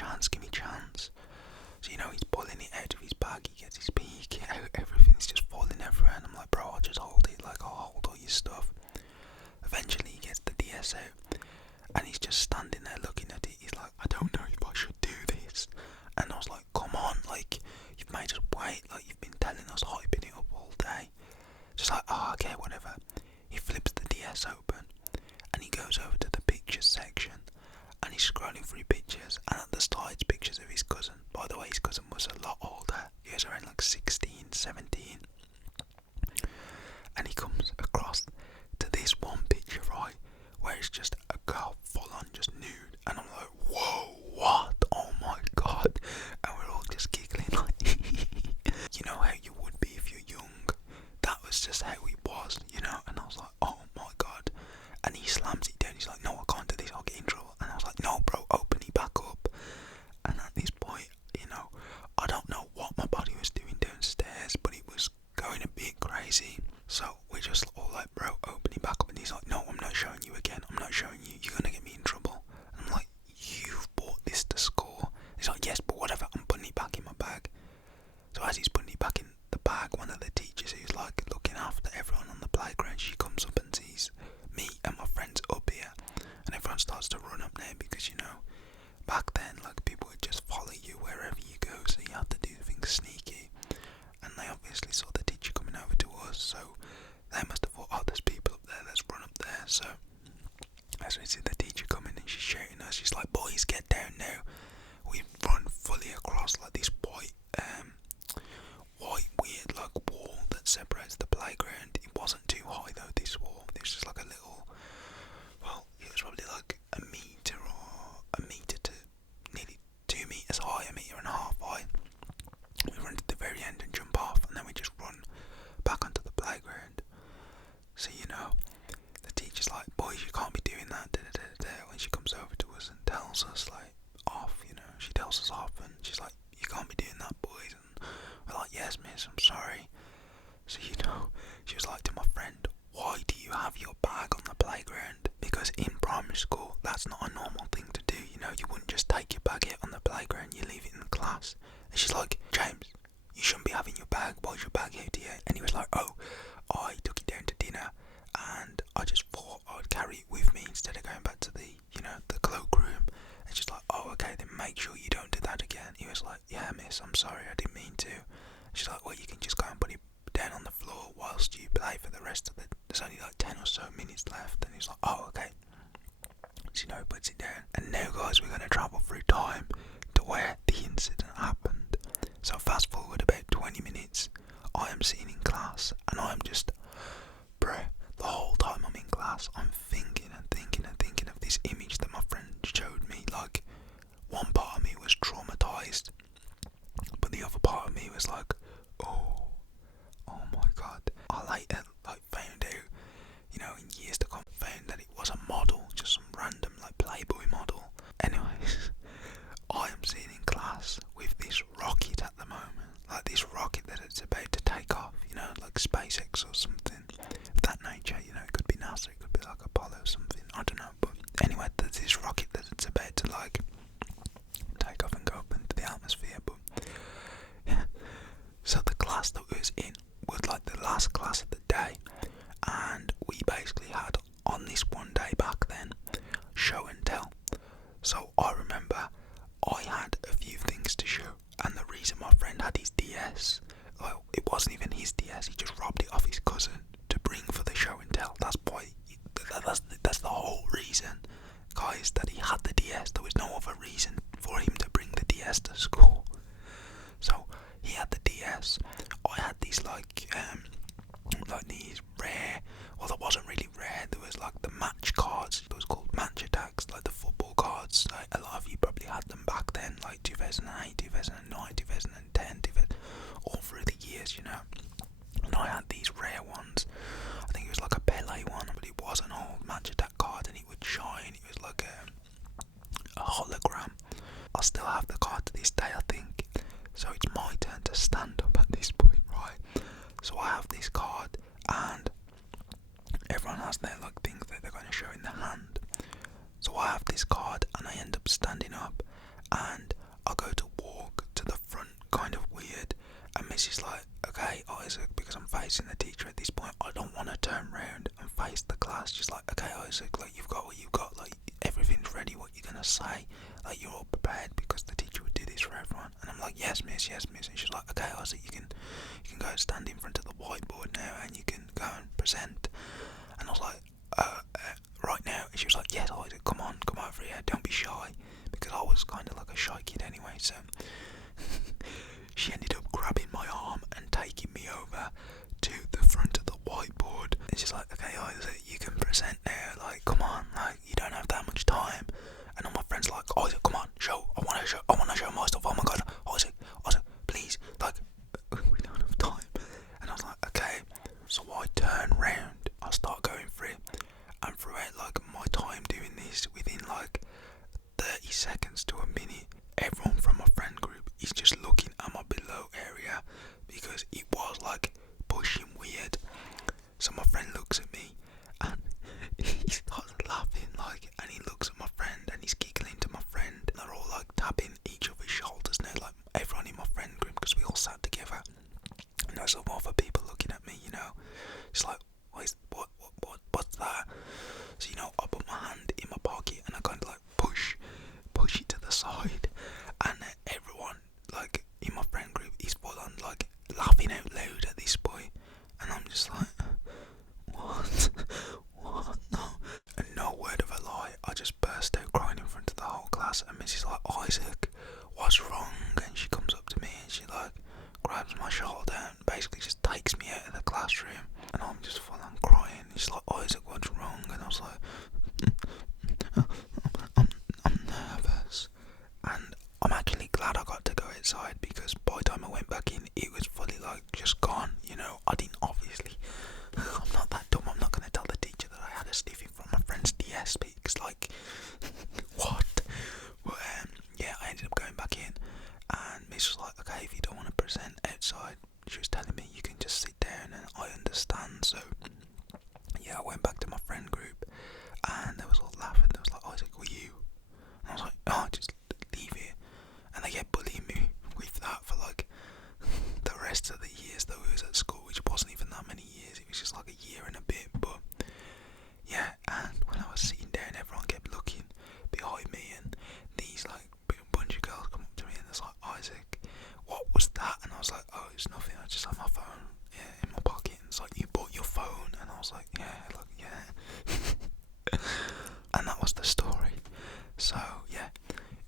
chance, give me chance. So, he's pulling it out of his bag, he gets his PE kit out, everything's just falling everywhere, and I'm like, bro, I'll just hold it, like, I'll hold all your stuff. Eventually he gets the DS out, and he's just standing there looking at it, he's like, I don't know if I should do this. And I was like, come on, like, you've made us wait, like, you've been telling us, hyping it up all day. Just like, oh, okay, whatever. He flips the DS open, and he goes over to the pictures section, and he's scrolling through pictures, and at the start it's pictures of his cousin. By the way, his cousin was a lot older, he was around like 16, 17. And he comes across to this one picture, right, where it's just a girl full on just nude, and I'm like, whoa, what? Oh my god. And we're all just giggling like, you know how you would be if you're young. That was just how he was, and I was like, oh my god. And he slams it down, he's like, no, I can't do this, I'll get in trouble. And I was like, no bro, open it back up. And at this point, I don't know what my body was doing downstairs, but it was going a bit crazy. So we're just all like, bro, open it back up. And he's like, no, I'm not showing you again, I'm not showing you, you're gonna get me in trouble. And I'm like, you've brought this to school. He's like, yes, but whatever, I'm putting it back in my bag. So as he's putting it back in the bag, one of the teachers who's like looking after everyone on the playground, she comes up and sees me and my friends up here, and everyone starts to run up there because back then, like, people would just follow you wherever you go, so you had to do things sneaky. And they obviously saw the teacher coming over to us, so they must have thought, oh, there's people up there, let's run up there. So as we see the teacher coming and she's shouting us, she's like, boys, get down now. We run fully across like this white weird like wall that separates the playground. It wasn't too high though, this wall. It was just like a little, well, it was probably like a metre to nearly 2 metres high, 1.5 metres high. We run to the very end and jump off, and then we just run back onto the playground. So the teacher's like, boys, you can't be doing that, when she comes over to us and tells us like off, she tells us off, and she's like, you can't be doing that, boys. And we're like, yes miss, I'm sorry. So she was like to my friend, why do you have your bag on the playground? Because in primary school that's not a normal thing to do, you wouldn't just take your bag out on the playground, you leave it in the class. And she's like, James, you shouldn't be having your bag, why's your bag out here? And he was like, oh, I took it down to dinner and I just thought I would carry it with me instead of going back to the cloakroom. And she's like, oh, okay, then make sure you don't do that again. He was like, yeah miss, I'm sorry, I didn't mean to. And she's like, well, you can just go and put it down on the floor whilst you play for the rest of it. There's only like 10 or so minutes left. And he's like, oh, okay. So he puts it down. And now guys, we're going to travel through time to where the incident happened. So fast forward about 20 minutes, I am sitting in class and I'm just, bruh, the whole time I'm in class, I'm thinking of this image that my friend showed me. Like, one part of me was traumatized, but the other part of me was like, oh my god. I later found out, in years to come, found that it was a model, just some random Playboy model. Anyways, I am sitting in class with this rocket at the moment, like this rocket that it's about to take off, like SpaceX or something of that nature. It could be NASA, it could be like Apollo or something, I don't know. But anyway, there's this rocket that it's about to take off and go up into the atmosphere. But yeah, so the class that we was in was like the last class of the day, and we basically had, on this one day back then, show and tell. So I remember I had a few things to show, and the reason my friend had his DS, well, it wasn't even his DS, he just robbed it off his cousin to bring for the show and tell. That's why, that's the whole reason, guys, that he had the DS. There was no other reason for him to bring the DS to school. So he had the DS, I had these these rare, well, that wasn't really rare, there was the match cards, it was called match attacks, like the football cards. A lot of you probably had them back then, 2008, 2009, 2010, all through the years, and I had these rare ones. I think it was like a Pele one, but it was an old match attack card, and it would shine, it was like a hologram. I still have the card to this day, I think. So it's my turn to stand up at this point, right? So I have this card, and everyone has their things that they're going to show in their hand. So I have this card, and I end up standing up, and Missy's like, okay, Isaac, because I'm facing the teacher at this point, I don't want to turn round and face the class. She's like, okay, Isaac, like, you've got what you've got, like, everything's ready, what you're gonna say, like, you're all prepared, because the teacher would do this for everyone. And I'm like, yes, miss, and she's like, okay, Isaac, you can go stand in front of the whiteboard now, and you can go and present. And I was like, right now? And she was like, yes, Isaac, come on, come over here, don't be shy, because I was kind of like a shy kid anyway, so she ended up grabbing my arm and taking me over to the front of the whiteboard. And she's like, okay, Isaac, you can present now, like, come on, like, you don't have that much time. And all my friends like, Isaac, come on, I wanna show my stuff, oh my god, Isaac, please, like, we don't have time. And I was like, okay. So I turn round, I start going through, and throughout, like, my time doing this, within, like, 30 seconds to a minute, everyone from my friend group is just looking at my below area, because it was, like, pushing weird. So my friend looks at me, and he starts laughing, like, and he looks at my friend, and he's giggling to my friend, and they're all, like, tapping each other's shoulders now, like, everyone in my friend group, because we all sat together. And there's some other people looking at me, you know. It's like, what's that? So, you know, I put my hand in my pocket and I kind of like push it to the side, and everyone, like, in my friend group is full on, like, laughing out loud at this boy, and I'm just like, what? No. And no word of a lie, I just burst out crying in front of the whole class, and Mrs. like, Isaac, what's wrong? And she comes up to me and she, like, grabs my shoulder and basically just takes me out of the classroom, and I'm just full on crying. She's like, Isaac, what's wrong? And I was like, I'm nervous. And I'm actually glad I got to go outside, because by the time I went back in, it was fully, like, just gone, you know. I didn't, obviously, I'm not that dumb, I'm not going to tell the teacher that I had a sniffing from my friend's DS, because, like, what? But, yeah, I ended up going back in, and Miss was like, okay, if you don't want to present outside, she was telling me you can just sit down, and I understand. So yeah, I went back to my friend group, and they was all laughing. They was like, Isaac, were you? And I was like, oh, just leave it. And they kept bullying me with that for, like, the rest of the years that we was at school, which wasn't even that many years. It was just like a year and a bit. But yeah, and when I was sitting down, everyone kept looking behind me, and these, like, bunch of girls come up to me and it's like, Isaac, what was that? And I was like, oh, it's nothing, I just had my phone, in my pocket. And it's like, you bought your phone? And I was like, yeah, look, yeah. And that was the story. So yeah,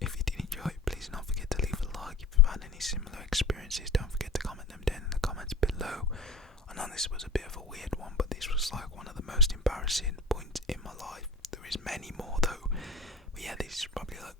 if you did enjoy it, please don't forget to leave a like. If you've had any similar experiences, don't forget to comment them down in the comments below. I know this was a bit of a weird one, but this was, like, one of the most embarrassing points in my life. There is many more though, but yeah, this is probably, like,